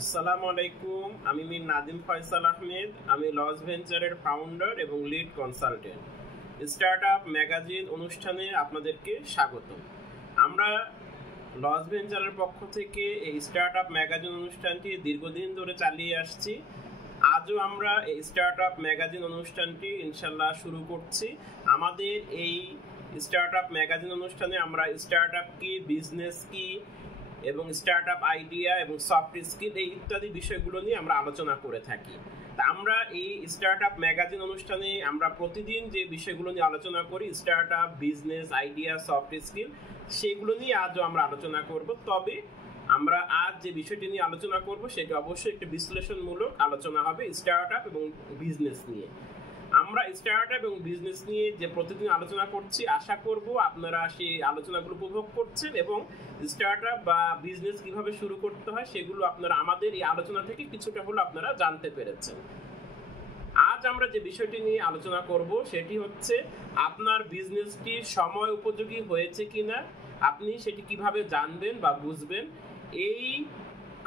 আসসালামু আলাইকুম। আমি মির নাদিম ফয়সাল আহমেদ। আমি লস ভেঞ্চারের ফাউন্ডার এবং লিড কনসালটেন্ট। স্টার্টআপ ম্যাগাজিন অনুষ্ঠানে আপনাদেরকে স্বাগত। আমরা লস ভেঞ্চারের পক্ষ থেকে এই স্টার্টআপ ম্যাগাজিন অনুষ্ঠানটি দীর্ঘদিন ধরে চালিয়ে আসছি। আজও আমরা এই স্টার্টআপ ম্যাগাজিন অনুষ্ঠানটি ইনশাল্লাহ শুরু করছি। আমাদের এই স্টার্টআপ ম্যাগাজিন অনুষ্ঠানে আমরা স্টার্টআপ কি, বিজনেস কি এবং স্টার্টআপ আইডিয়া এবং সফট স্কিল এই ইত্যাদি বিষয়গুলো নিয়ে আমরা আলোচনা করে থাকি। তা আমরা এই স্টার্টআপ ম্যাগাজিন অনুষ্ঠানে আমরা প্রতিদিন যে বিষয়গুলো নিয়ে আলোচনা করি, startup, business idea, soft skill, সেগুলো নিয়ে আজও আমরা আলোচনা করব। তবে আমরা আজ যে বিষয়টি নিয়ে আলোচনা করব সেটি অবশ্যই একটি বিশ্লেষণমূলক আলোচনা হবে স্টার্টআপ এবং বিজনেস নিয়ে। আমরা স্টার্টআপ এবং বিজনেস নিয়ে যে প্রতিদিন আলোচনা করছি, আশা করব আপনারা সেই আলোচনাগুলো উপভোগ করছেন এবং স্টার্টআপ বা বিজনেস কিভাবে শুরু করতে হয় সেগুলো আপনারা আমাদের এই আলোচনা থেকে কিছুটা হলো আপনারা জানতে পেরেছেন। আজ আমরা যে বিষয়টি নিয়ে আলোচনা করব সেটি হচ্ছে আপনার বিজনেসটি সময় উপযোগী হয়েছে কিনা, আপনি সেটি কিভাবে জানবেন বা বুঝবেন। এই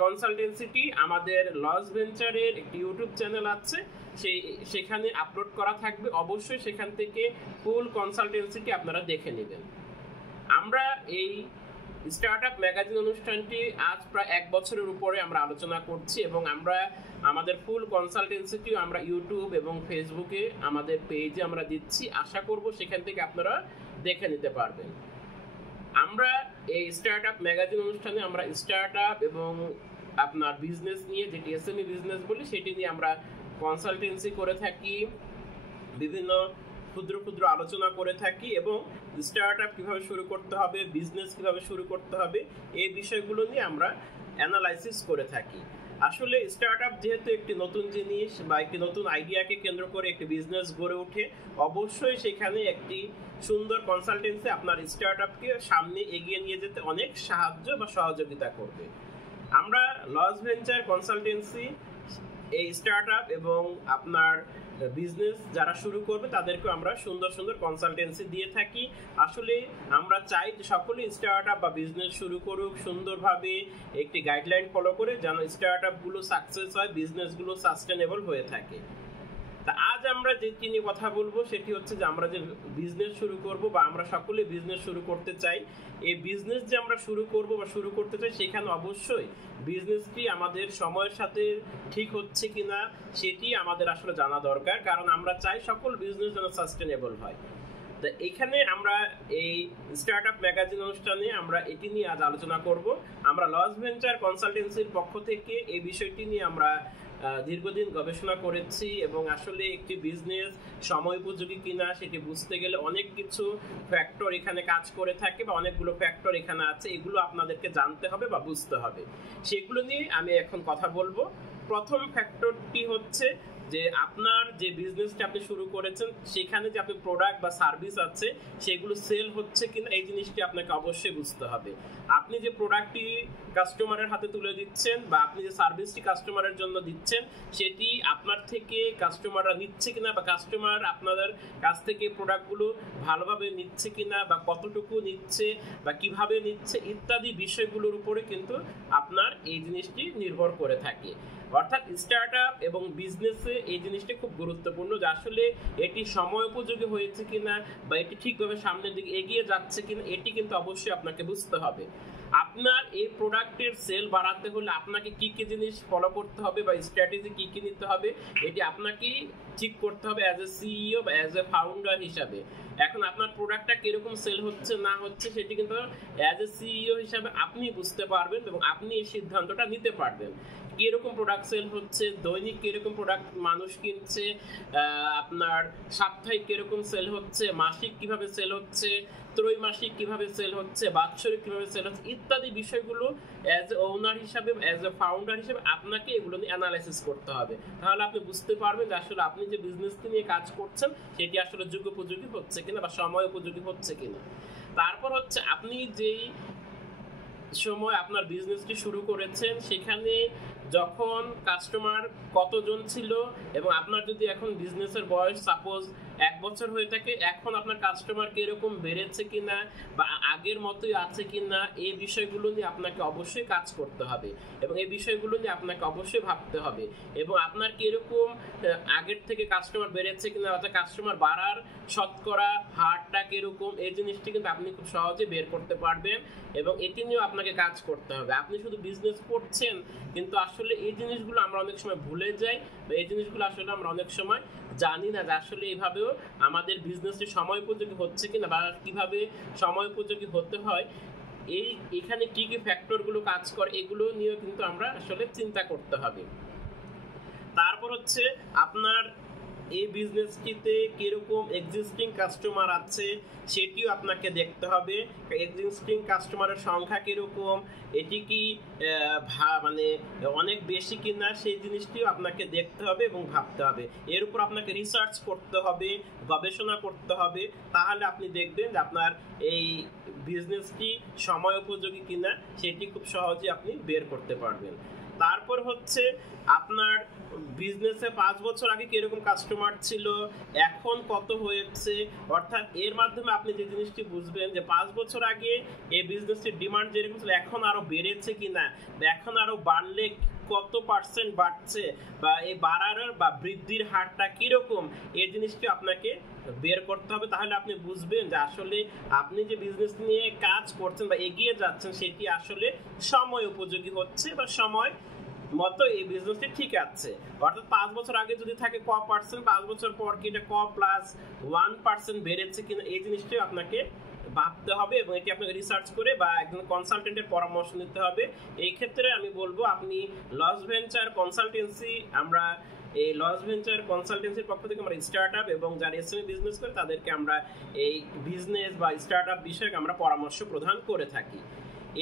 কনসালটেন্সিটি আমাদের লস ভেঞ্চারের একটি ইউটিউব চ্যানেল আছে, সেখানে আপলোড করা থাকবে। অবশ্যই সেখান থেকে ফুল কনসালটেন্সিটি আপনারা দেখে নেবেন। আমরা এই স্টার্টআপ ম্যাগাজিন অনুষ্ঠানটি আজ প্রায় 1 বছরের উপরে আমরা আলোচনা করছি এবং আমরা আমাদের ফুল কনসালটেন্সিটিও আমরা ইউটিউব এবং ফেসবুকে আমাদের পেজে আমরা দিচ্ছি। আশা করব সেখান থেকে আপনারা দেখে নিতে পারবেন। আমরা এই স্টার্টআপ ম্যাগাজিন অনুষ্ঠানে আমরা স্টার্টআপ এবং আপনার বিজনেস নিয়ে, যেটি এসএমই বিজনেস বলি, সেটি নিয়ে আমরা কনসালটেন্সি করে থাকি, বিভিন্ন ক্ষুদ্র ক্ষুদ্র আলোচনা করে থাকি এবং স্টার্টআপ কিভাবে শুরু করতে হবে, বিজনেস কিভাবে শুরু করতে হবে, এই বিষয়গুলো নিয়ে আমরা অ্যানালাইসিস করে থাকি। আসলে স্টার্টআপ যেহেতু একটি নতুন জিনিস বা একটি নতুন আইডিয়াকে কেন্দ্র করে একটি বিজনেস গড়ে ওঠে, অবশ্যই সেখানে একটি সুন্দর কনসালটেন্সি আপনার স্টার্টআপকে সামনে এগিয়ে নিয়ে যেতে অনেক সাহায্য বা সহযোগিতা করবে। আমরা লস ভেঞ্চার কনসালটেন্সি এই স্টার্টআপ এবং আপনার বিজনেস যারা শুরু করবে তাদেরকে আমরা সুন্দর সুন্দর কনসালটেন্সি দিয়ে থাকি। আসলে আমরা চাই যে সকলেই স্টার্টআপ বা বিজনেস শুরু করুক সুন্দরভাবে, একটি গাইডলাইন ফলো করে, যেন স্টার্টআপগুলো সাকসেস হয়, বিজনেসগুলো সাস্টেনেবল হয়ে থাকে। তা আজ আমরা যেটি নিয়ে কথা বলবো সেটি হচ্ছে যে আমরা যে বিজনেস শুরু করব বা আমরা সকলে বিজনেস শুরু করতে চাই, এই বিজনেস যে আমরা শুরু করব বা শুরু করতে চাই, সেখানে অবশ্যই বিজনেসটি আমাদের সময়ের সাথে ঠিক হচ্ছে কিনা সেটি আমাদের আসলে জানা দরকার, কারণ আমরা চাই সকল বিজনেস যেন সাস্টেনেবল হয়। তো এখানে আমরা এই স্টার্টআপ ম্যাগাজিন অনুষ্ঠানে আমরা এটি নিয়ে আজ আলোচনা করব। আমরা লস ভেঞ্চার কনসালটেন্সির পক্ষ থেকে এই বিষয়টি নিয়ে আমরা দীর্ঘদিন গবেষণা করেছি এবং আসলে একটি বিজনেস সময় উপযোগী কিনা সেটি বুঝতে গেলে অনেক কিছু ফ্যাক্টর এখানে কাজ করে থাকে বা অনেকগুলো ফ্যাক্টর এখানে আছে, এগুলো আপনাদেরকে জানতে হবে বা বুঝতে হবে। সেগুলো নিয়ে আমি এখন কথা বলবো। প্রথম ফ্যাক্টরটি হচ্ছে যে আপনার যে বিজনেসটা আপনি শুরু করেছেন সেখানে যে আপনি প্রোডাক্ট বা সার্ভিস আছে সেগুলো সেল হচ্ছে কিনা, এই জিনিসটি আপনাকে অবশ্যই বুঝতে হবে। আপনি যে প্রোডাক্টটি কাস্টমারের হাতে তুলে দিচ্ছেন বা আপনি যে সার্ভিসটি কাস্টমারের জন্য দিচ্ছেন সেটি আপনার থেকে কাস্টমাররা নিচ্ছে কিনা বা কাস্টমার আপনাদের কাছ থেকে প্রোডাক্টগুলো ভালোভাবে নিচ্ছে কিনা বা কতটুকু নিচ্ছে বা কিভাবে নিচ্ছে ইত্যাদি বিষয়গুলোর উপরে কিন্তু আপনার এই জিনিসটি নির্ভর করে থাকে। অর্থাৎ স্টার্টআপ এবং বিজনেসে এই জিনিসটি খুব গুরুত্বপূর্ণ যে আসলে এটি সময় উপযোগী হয়েছে কিনা বা এটি ঠিকভাবে সামনের দিকে এগিয়ে যাচ্ছে কিনা, এটি কিন্তু অবশ্যই আপনাকে বুঝতে হবে। আপনার এই প্রোডাক্টের সেল বাড়াতে হলে আপনাকে কি কি জিনিস ফলো করতে হবে বা স্ট্র্যাটেজি কি কি নিতে হবে, এটি আপনাকেই ঠিক করতে হবে অ্যাজ এ সিইও বা অ্যাজ এ ফাউন্ডার হিসাবে। এখন আপনার প্রোডাক্টটা কিরকম সেল হচ্ছে না হচ্ছে সেটি কিন্তু অ্যাজ এ সিইও হিসাবে আপনি বুঝতে পারবেন এবং আপনি এই সিদ্ধান্তটা নিতে পারবেন। কিরকম প্রোডাক্ট সেল হচ্ছে, দৈনিক কিরকম প্রোডাক্ট মানুষ কিনছে, আপনার সাপ্তাহিক কিরকম সেল হচ্ছে, মাসিক কিভাবে সেল হচ্ছে, ত্রৈমাসিক কিভাবে সেল হচ্ছে, বাৎসরিক কিভাবে সেল হচ্ছে ইত্যাদি বিষয়গুলো অ্যাজ এ ওনার হিসাবে, অ্যাজ এ ফাউন্ডার হিসাবে আপনাকে এগুলো নিয়ে অ্যানালাইসিস করতে হবে। তাহলে আপনি বুঝতে পারবেন যে আসলে আপনি যে বিজনেসটি নিয়ে কাজ করছেন সেটি আসলে যুগোপযোগী হচ্ছে কিনা বা সময় উপযোগী হচ্ছে কিনা। তারপর হচ্ছে আপনি যেই সময় আপনার বিজনেসটি শুরু করেছেন সেখানে যখন কাস্টমার কতজন ছিল এবং আপনার যদি এখন বিজনেসের বয়স সাপোজ 1 বছর হয়ে থাকে, এখন আপনার কাস্টমার কিরকম বেড়েছে কিনা বা আগের মতোই আছে কিনা, এই বিষয়গুলো নিয়ে আপনাকে অবশ্যই কাজ করতে হবে এবং এই বিষয়গুলো নিয়ে আপনাকে অবশ্যই ভাবতে হবে। এবং আপনার কিরকম আগের থেকে কাস্টমার বেড়েছে কিনা, অর্থাৎ কাস্টমার বাড়ার শতকরা হারটা কিরকম, এই জিনিসটি কিন্তু আপনি খুব সহজে বের করতে পারবেন এবং এটি নিয়েও আপনাকে কাজ করতে হবে। আপনি শুধু বিজনেস করছেন, কিন্তু আসলে এই জিনিসগুলো আমরা অনেক সময় ভুলে যাই বা এই জিনিসগুলো আসলে আমরা অনেক সময় জানি না যে আসলে এইভাবেও আমাদের বিজনেসটি সময় উপযোগী হচ্ছে কিনা বা কিভাবে সময় উপযোগী হতে হয়। এখানে কি কি ফ্যাক্টরগুলো কাজ করে, এগুলো নিয়েও কিন্তু আমরা আসলে চিন্তা করতে হবে। তারপর হচ্ছে আপনার এই বিজনেসটিতে কিরকম এক্সিস্টিং কাস্টমার আছে সেটিও আপনাকে দেখতে হবে। এক্সিস্টিং কাস্টমারের সংখ্যা কিরকম, এটি কি মানে অনেক বেশি কিনা, সেই জিনিসটিও আপনাকে দেখতে হবে এবং ভাবতে হবে। এর উপর আপনাকে রিসার্চ করতে হবে, গবেষণা করতে হবে, তাহলে আপনি দেখবেন যে আপনার এই বিজনেসটি সময় উপযোগী কিনা সেটি খুব সহজে আপনি বের করতে পারবেন। তারপর হচ্ছে আপনার বিজনেসে 5 বছর আগে কিরকম কাস্টমার ছিল, এখন কত হয়েছে, অর্থাৎ এর মাধ্যমে আপনি যে জিনিসটি বুঝবেন যে 5 বছর আগে এই বিজনেসটির ডিমান্ড যেরকম ছিল এখন আরো বেড়েছে কিনা, বা এখন আরো বাড়লে কত পার্সেন্ট বাড়ছে, বা এই বাড়ার বা বৃদ্ধির হারটা কিরকম, এই জিনিসটি আপনাকে বের করতে হবে। তাহলে আপনি বুঝবেন যে আসলে আপনি যে বিজনেস নিয়ে কাজ করছেন বা এগিয়ে যাচ্ছেন সেটি আসলে সময় উপযোগী হচ্ছে বা সময় মতো এই বিজনেসটি ঠিক আছে। অর্থাৎ 5 বছর আগে যদি থাকে ক পার্সেন্ট, 5 বছর পর কি এটা ক প্লাস 1% বেড়েছে কিনা, এই জিনিসটি আপনাকে ভাবতে হবে এবং এটি আপনাকে রিসার্চ করে বা একজন কনসালটেন্টের পরামর্শ নিতে হবে। এই ক্ষেত্রে আমি বলবো আপনি লস ভেঞ্চার কনসালটেন্সি, আমরা এই লস ভেঞ্চার কনসালটেন্সির পক্ষ থেকে আমরা স্টার্টআপ এবং যারা এসএমই বিজনেস করে তাদেরকে আমরা এই বিজনেস বা স্টার্টআপ বিষয়ক আমরা পরামর্শ প্রদান করে থাকি।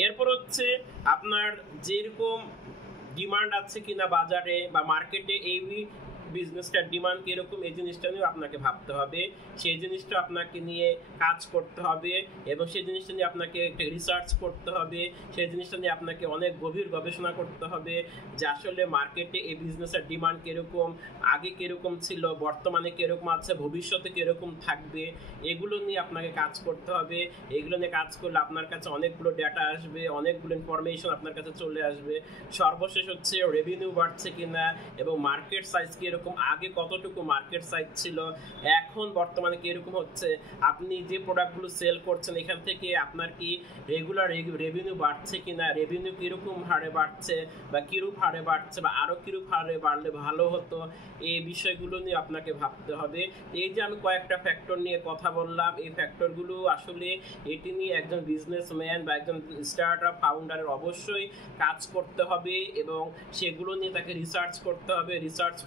এরপর হচ্ছে আপনার যেরকম ডিমান্ড আছে কিনা বাজারে বা মার্কেটে, এই বিজনেসটার ডিমান্ড কিরকম, এই জিনিসটা নিয়ে আপনাকে ভাবতে হবে, সেই জিনিসটা আপনাকে নিয়ে কাজ করতে হবে এবং সেই জিনিসটা নিয়ে আপনাকে একটা রিসার্চ করতে হবে, সেই জিনিসটা নিয়ে আপনাকে অনেক গভীর গবেষণা করতে হবে যে আসলে মার্কেটে এই বিজনেসের ডিমান্ড কিরকম, আগে কিরকম ছিল, বর্তমানে কিরকম আছে, ভবিষ্যতে কিরকম থাকবে, এগুলো নিয়ে আপনাকে কাজ করতে হবে। এগুলো নিয়ে কাজ করলে আপনার কাছে অনেকগুলো ডেটা আসবে, অনেকগুলো ইনফরমেশন আপনার কাছে চলে আসবে। সর্বশেষ হচ্ছে রেভিনিউ বাড়ছে কিনা এবং মার্কেট সাইজ কিরকম, আগে কতটুকু মার্কেট সাইজ ছিল, এখন বর্তমানে কিরকম হচ্ছে, আপনি যে প্রোডাক্টগুলো সেল করছেন এখান থেকে আপনার কি রেগুলার রেভিনিউ বাড়ছে কিনা, রেভিনিউ কিরকম হারে বাড়ছে বা কিরূপ হারে বাড়ছে বা আরো কিরূপ হারে বাড়লে ভালো হতো, এই বিষয়গুলো নিয়ে আপনাকে ভাবতে হবে। এই যে আমি কয়েকটা ফ্যাক্টর নিয়ে কথা বললাম, এই ফ্যাক্টরগুলো আসলে এটি নিয়ে একজন বিজনেসম্যান বা একজন স্টার্টআপ ফাউন্ডারের অবশ্যই কাজ করতে হবে এবং সেগুলো নিয়ে তাকে রিসার্চ করতে হবে, রিসার্চ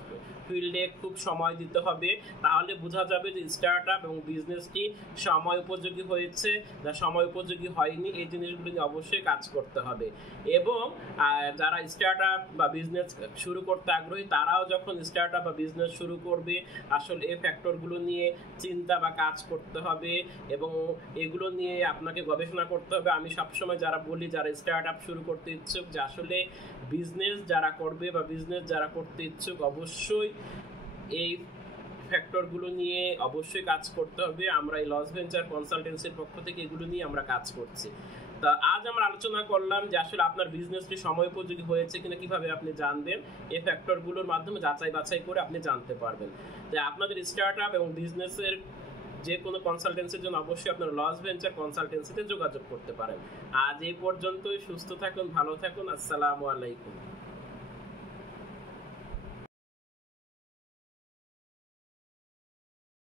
ফিল্ডে খুব সময় দিতে হবে। তাহলে বোঝা যাবে যে স্টার্টআপ এবং বিজনেসটি সময় উপযোগী হয়েছে না সময় উপযোগী হয়নি, এই জিনিসগুলো নিয়ে অবশ্যই কাজ করতে হবে। এবং যারা স্টার্টআপ বা বিজনেস শুরু করতে আগ্রহী তারাও যখন স্টার্টআপ বা বিজনেস শুরু করবে আসলে এই ফ্যাক্টরগুলো নিয়ে চিন্তা বা কাজ করতে হবে এবং এগুলো নিয়ে আপনাকে গবেষণা করতে হবে। আমি সবসময় যারা বলি যারা স্টার্টআপ শুরু করতে ইচ্ছুক যে আসলে বিজনেস যারা করবে বা বিজনেস যারা করতে ইচ্ছুক অবশ্যই এই ফ্যাক্টরগুলো নিয়ে অবশ্যই কাজ করতে হবে। আমরা এই লস ভেঞ্চার কনসালটেন্সির পক্ষ থেকে এগুলো নিয়ে আমরা কাজ করছি। তা আজ আমরা আলোচনা করলাম যে আসলে আপনার বিজনেসটি সময় উপযোগী হয়েছে কিনা কিভাবে আপনি জানবেন, এই ফ্যাক্টরগুলোর মাধ্যমে যাচাই বাছাই করে আপনি জানতে পারবেন। যে আপনাদের স্টার্টআপ এবং বিজনেসের যে কোনো কনসালটেন্সির জন্য অবশ্যই আপনারা লস ভেঞ্চার কনসালটেন্সিতে যোগাযোগ করতে পারেন। আজ এই পর্যন্তই। সুস্থ থাকুন, ভালো থাকুন। আসসালামু আলাইকুম।